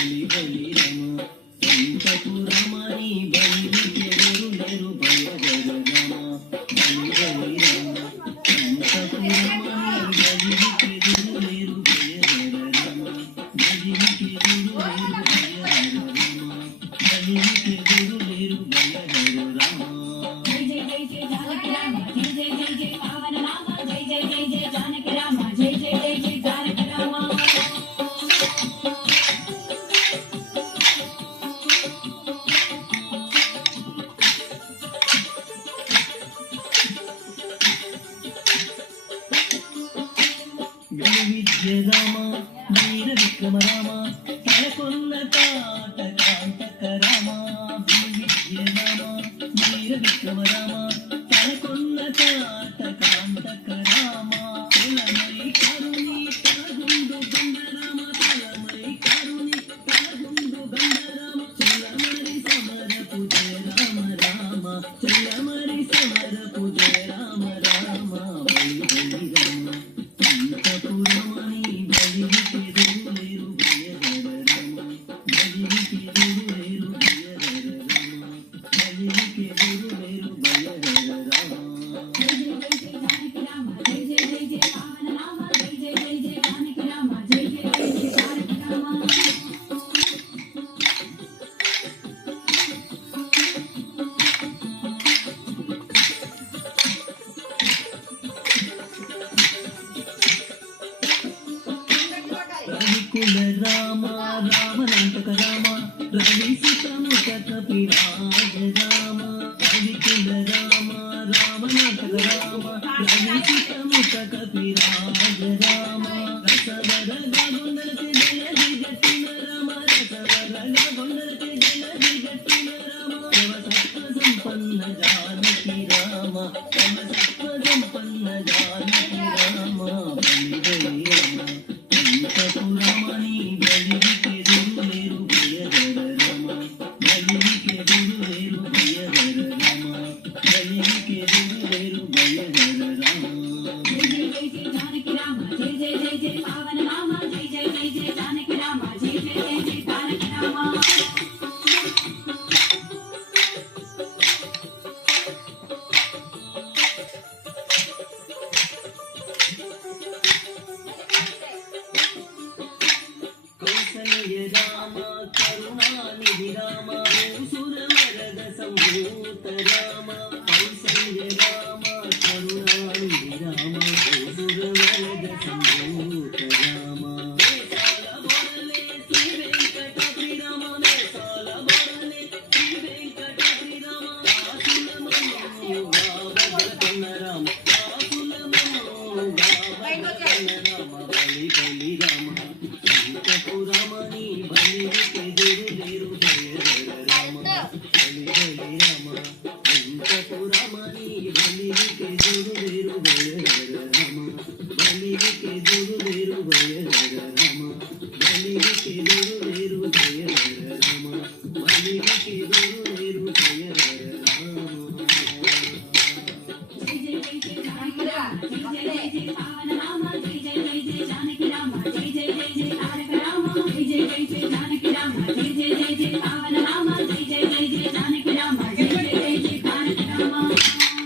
బలి బలి రమ సంతకు రమణి బలికి ఎవరు లేరు భయవర రమ బలి బలి రమ సంతకు రమణి బలికి ఎవరు లేరు భయవర రమ బలికి ఎవరు లేరు భయవర రమ బలికి ఎవరు లేరు భయవర రమ జై జై జై జై జానకి రామ జై జై జై జై పావన రామ జై జై జై జై జానకి రామ జై జై జై జై తారక రామ విజయ రామ వీర విక్రమ రామ తలకొన్న తాట కాంతక రామ విజయ రామ వీర విక్రమ రామ తలకొన్న తాట కాంతక రామ తలమై కరుణి తలగుండు గంధ రామ తలమై కరుణి తలగుండు గంధ రామ చలమరి సమర పూజ రామ రామ చలమరి సమర పూజ రామ రామ బలి బలి రామ సంతపురమణి బలికి ఎవరు లేరు భయవర రమ బలికి ఎవరు లేరు భయవర రమ బలికి ఎవరు లేరు భయవర రమ జై జై జై జై జానకి రామ జై జై జై జై పావన రామ జై జై జై జై జానకి రామ జై జై జై జై తారక రామ రవికుల రామ రామనాంతక రామ రవి సుతముఖ కపి రామ